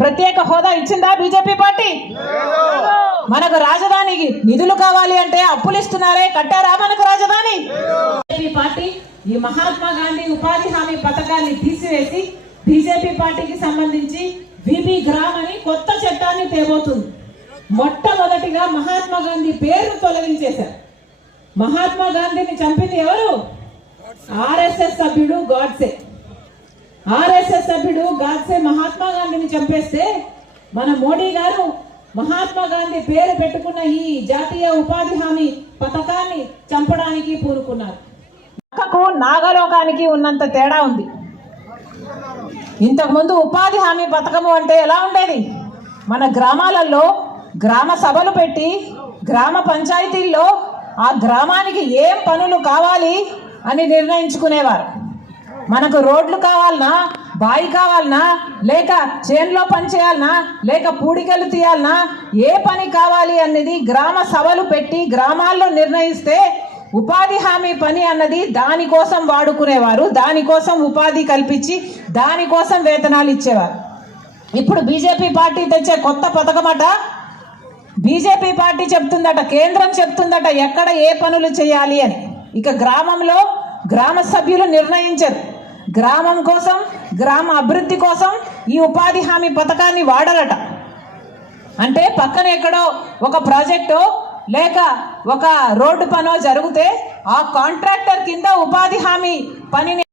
ప్రత్యేక హోదా ఇచ్చిందా బీజేపీ పార్టీ? మనకు రాజధానికి నిధులు కావాలి అంటే అప్పులు ఇస్తున్నారే కట్టారా మనకు రాజధాని? బీజేపీ పార్టీ ఈ మహాత్మా గాంధీ ఉపాధి హామీ పథకాన్ని తీసివేసి బీజేపీ పార్టీకి సంబంధించి విబి గ్రామ్ అని కొత్త చట్టాన్ని తేబోతుంది. మొట్టమొదటిగా మహాత్మా గాంధీ పేరు తొలగించేశారు. మహాత్మా గాంధీని చంపింది ఎవరు? ఆర్ఎస్ఎస్ సభ్యుడు గాడ్సే. ఆర్ఎస్ఎస్ సభ్యుడు గాడ్సే మహాత్మా చంపేస్తే మన మోడీ గారు మహాత్మా గాంధీ పేరు పెట్టుకున్న ఈ జాతీయ ఉపాధి హామీ పథకాన్ని చంపడానికి పూనుకున్నారు. పక్కకు నాగలోకానికి ఉన్నంత తేడా ఉంది. ఇంతకుముందు ఉపాధి హామీ పథకము అంటే ఎలా ఉండేది? మన గ్రామాలలో గ్రామ సభలు పెట్టి గ్రామ పంచాయతీల్లో ఆ గ్రామానికి ఏం పనులు కావాలి అని నిర్ణయించుకునేవారు. మనకు రోడ్లు కావాలన్నా బావి కావాలనా? లేక చేనులో పని చేయాలనా? లేక పూడికలు తీయాలనా? ఏ పని కావాలి అన్నది గ్రామ సభలు పెట్టి గ్రామాల్లో నిర్ణయిస్తే ఉపాధి హామీ పని అన్నది దానికోసం వాడుకునేవారు దానికోసం ఉపాధి కల్పించి దానికోసం వేతనాలు ఇచ్చేవారు. ఇప్పుడు బీజేపీ పార్టీ తెచ్చే కొత్త పథకమట బీజేపీ పార్టీ చెప్తుందట కేంద్రం చెప్తుందట ఎక్కడ ఏ పనులు చేయాలి అని. ఇక గ్రామంలో గ్రామ సభ్యులు నిర్ణయించరు. గ్రామం కోసం గ్రామ అభివృద్ధి కోసం ఈ ఉపాధి హామీ పథకాన్ని వాడరట. అంటే పక్కన ఎక్కడో ఒక ప్రాజెక్టు లేక ఒక రోడ్డు పనో జరిగితే ఆ కాంట్రాక్టర్ కింద ఉపాధి హామీ పనిని